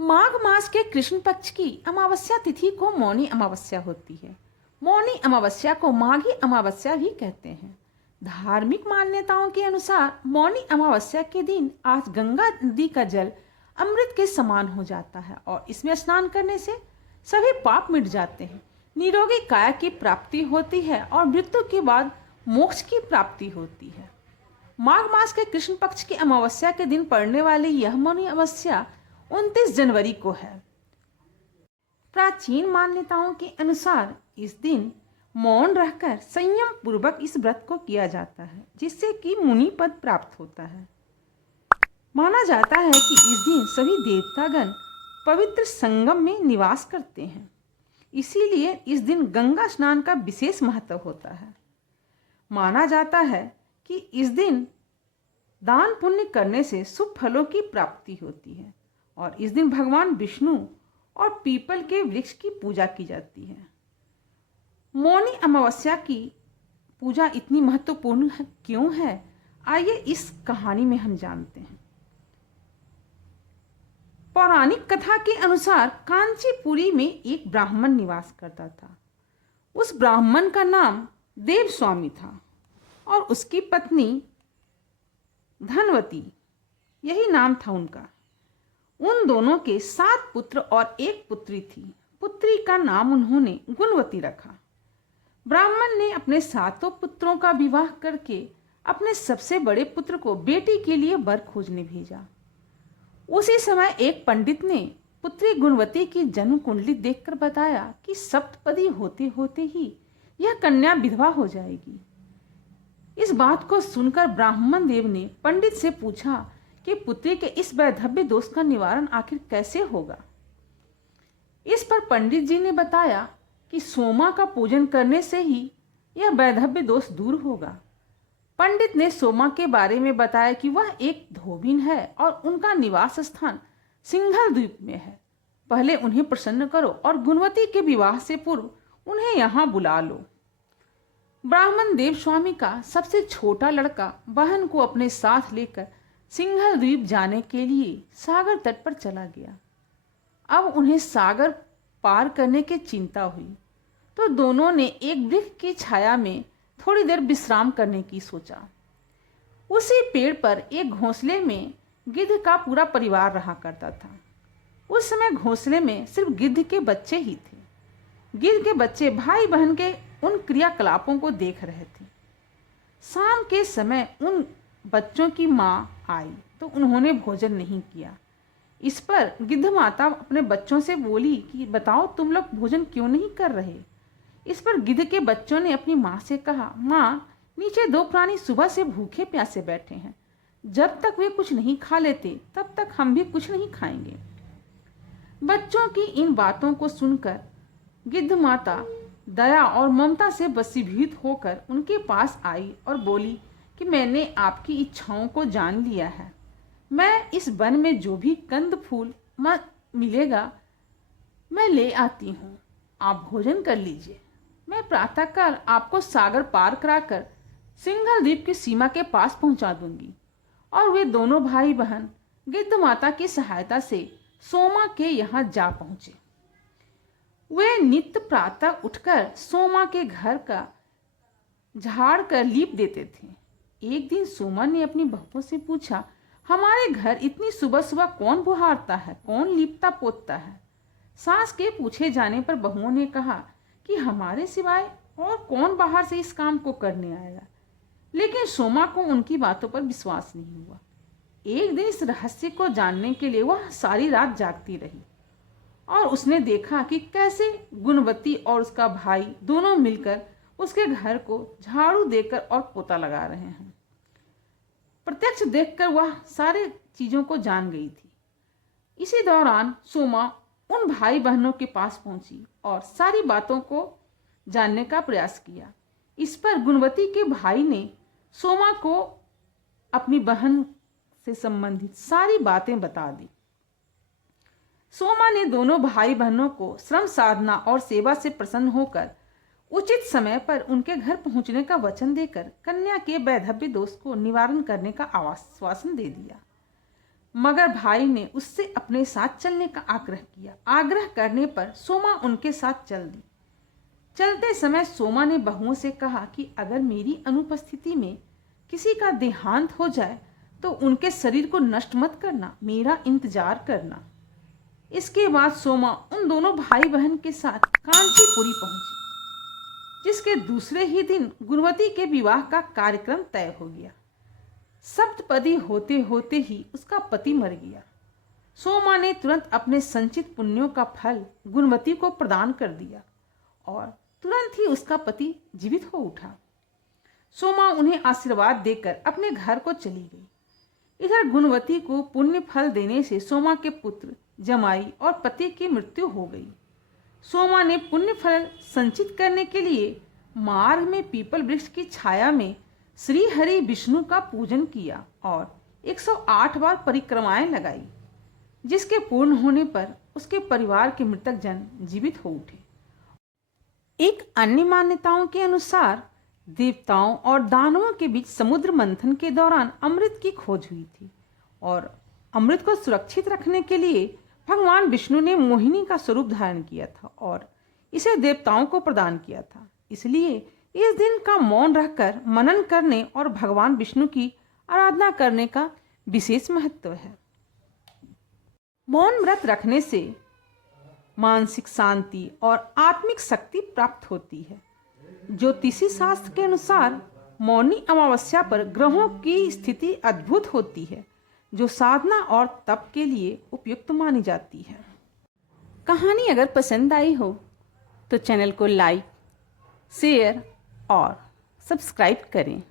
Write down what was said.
माघ मास के कृष्ण पक्ष की अमावस्या तिथि को मौनी अमावस्या होती है। मौनी अमावस्या को माघी अमावस्या भी कहते हैं। धार्मिक मान्यताओं के अनुसार मौनी अमावस्या के दिन आज गंगा नदी का जल अमृत के समान हो जाता है और इसमें स्नान करने से सभी पाप मिट जाते हैं, निरोगी काया की प्राप्ति होती है और मृत्यु के बाद मोक्ष की प्राप्ति होती है। माघ मास के कृष्ण पक्ष की अमावस्या के दिन पड़ने वाली यह मौनी अमावस्या 29 जनवरी को है। प्राचीन मान्यताओं के अनुसार इस दिन मौन रहकर संयम पूर्वक इस व्रत को किया जाता है, जिससे कि मुनि पद प्राप्त होता है। माना जाता है कि इस दिन सभी देवतागण पवित्र संगम में निवास करते हैं, इसीलिए इस दिन गंगा स्नान का विशेष महत्व होता है। माना जाता है कि इस दिन दान पुण्य करने से शुभ फलों की प्राप्ति होती है और इस दिन भगवान विष्णु और पीपल के वृक्ष की पूजा की जाती है। मौनी अमावस्या की पूजा इतनी महत्वपूर्ण क्यों है, आइए इस कहानी में हम जानते हैं। पौराणिक कथा के अनुसार कांचीपुरी में एक ब्राह्मण निवास करता था। उस ब्राह्मण का नाम देवस्वामी था और उसकी पत्नी धनवती, यही नाम था उनका। उन दोनों के 7 पुत्र और 1 पुत्री थी। पुत्री का नाम उन्होंने गुणवती रखा। ब्राह्मण ने अपने 7 पुत्रों का विवाह करके अपने सबसे बड़े पुत्र को बेटी के लिए वर खोजने भेजा। उसी समय एक पंडित ने पुत्री गुणवती की जन्म कुंडली देखकर बताया कि सप्तपदी होते होते ही यह कन्या विधवा हो जाएगी। इस बात को सुनकर ब्राह्मण देव ने पंडित से पूछा कि पुत्री के इस वैधव्य दोष का निवारण आखिर कैसे होगा। इस पर पंडित जी ने बताया कि सोमा का पूजन करने से ही यह वैधव्य दोष दूर होगा। पंडित ने सोमा के बारे में बताया कि वह एक धोबिन है और उनका निवास स्थान सिंघल द्वीप में है। पहले उन्हें प्रसन्न करो और गुणवती के विवाह से पूर्व उन्हें यहाँ बुला लो। ब्राह्मण देवस्वामी का सबसे छोटा लड़का बहन को अपने साथ लेकर सिंघल द्वीप जाने के लिए सागर तट पर चला गया। अब उन्हें सागर पार करने की चिंता हुई तो दोनों ने एक वृक्ष की छाया में थोड़ी देर विश्राम करने की सोचा। उसी पेड़ पर एक घोंसले में गिद्ध का पूरा परिवार रहा करता था। उस समय घोंसले में सिर्फ गिद्ध के बच्चे ही थे। गिद्ध के बच्चे भाई बहन के उन क्रियाकलापों को देख रहे थे। शाम के समय उन बच्चों की माँ आई तो उन्होंने भोजन नहीं किया। इस पर गिद्ध माता अपने बच्चों से बोली कि बताओ तुम लोग भोजन क्यों नहीं कर रहे। इस पर गिद्ध के बच्चों ने अपनी माँ से कहा, माँ नीचे 2 प्राणी सुबह से भूखे प्यासे बैठे हैं, जब तक वे कुछ नहीं खा लेते तब तक हम भी कुछ नहीं खाएंगे। बच्चों की इन बातों को सुनकर गिद्ध माता दया और ममता से वशीभूत होकर उनके पास आई और बोली कि मैंने आपकी इच्छाओं को जान लिया है। मैं इस वन में जो भी कंद फूल मिलेगा मैं ले आती हूँ, आप भोजन कर लीजिए। मैं प्रातःकाल आपको सागर पार कराकर सिंघल द्वीप की सीमा के पास पहुंचा दूंगी। और वे दोनों भाई बहन गिद्ध माता की सहायता से सोमा के यहाँ जा पहुंचे। वे नित्य प्रातः उठकर सोमा के घर का झाड़ कर लीप देते थे। एक दिन सोमा ने अपनी बहुओं से पूछा, हमारे घर इतनी सुबह सुबह कौन बुहारता है, कौन लीपता पोतता है। सास के पूछे जाने पर बहुओं ने कहा कि हमारे सिवाय और कौन बाहर से इस काम को करने आएगा। लेकिन सोमा को उनकी बातों पर विश्वास नहीं हुआ। एक दिन इस रहस्य को जानने के लिए वह सारी रात जागती रही और उसने देखा कि कैसे गुणवती और उसका भाई दोनों मिलकर उसके घर को झाड़ू देकर और पोता लगा रहे हैं। प्रत्यक्ष देखकर वह सारे चीजों को जान गई थी। इसी दौरान सोमा उन भाई बहनों के पास पहुंची और सारी बातों को जानने का प्रयास किया। इस पर गुणवती के भाई ने सोमा को अपनी बहन से संबंधित सारी बातें बता दी। सोमा ने दोनों भाई बहनों को श्रम साधना और सेवा से प्रसन्न होकर उचित समय पर उनके घर पहुंचने का वचन देकर कन्या के वैधव्य दोष को निवारण करने का आश्वासन दे दिया। मगर भाई ने उससे अपने साथ चलने का आग्रह किया। आग्रह करने पर सोमा उनके साथ चल दी। चलते समय सोमा ने बहुओं से कहा कि अगर मेरी अनुपस्थिति में किसी का देहांत हो जाए तो उनके शरीर को नष्ट मत करना, मेरा इंतजार करना। इसके बाद सोमा उन दोनों भाई बहन के साथ कांचीपुरी पहुंची, जिसके दूसरे ही दिन गुणवती के विवाह का कार्यक्रम तय हो गया। सप्तपदी होते होते ही उसका पति मर गया। सोमा ने तुरंत अपने संचित पुण्यों का फल गुणवती को प्रदान कर दिया और तुरंत ही उसका पति जीवित हो उठा। सोमा उन्हें आशीर्वाद देकर अपने घर को चली गई। इधर गुणवती को पुण्य फल देने से सोमा के पुत्र, जमाई और पति की मृत्यु हो गई। सोमा ने पुण्य फल संचित करने के लिए मार्ग में पीपल वृक्ष की छाया में श्री हरि विष्णु का पूजन किया और 108 बार परिक्रमाएं लगाई, जिसके पूर्ण होने पर उसके परिवार के मृतक जन जीवित हो उठे। एक अन्य मान्यताओं के अनुसार देवताओं और दानवों के बीच समुद्र मंथन के दौरान अमृत की खोज हुई थी और अमृत को सुरक्षित रखने के लिए भगवान विष्णु ने मोहिनी का स्वरूप धारण किया था और इसे देवताओं को प्रदान किया था। इसलिए इस दिन का मौन रहकर मनन करने और भगवान विष्णु की आराधना करने का विशेष महत्व है। मौन व्रत रखने से मानसिक शांति और आत्मिक शक्ति प्राप्त होती है। ज्योतिषी शास्त्र के अनुसार मौनी अमावस्या पर ग्रहों की स्थिति अद्भुत होती है, जो साधना और तप के लिए उपयुक्त मानी जाती है। कहानी अगर पसंद आई हो तो चैनल को लाइक, शेयर और सब्सक्राइब करें।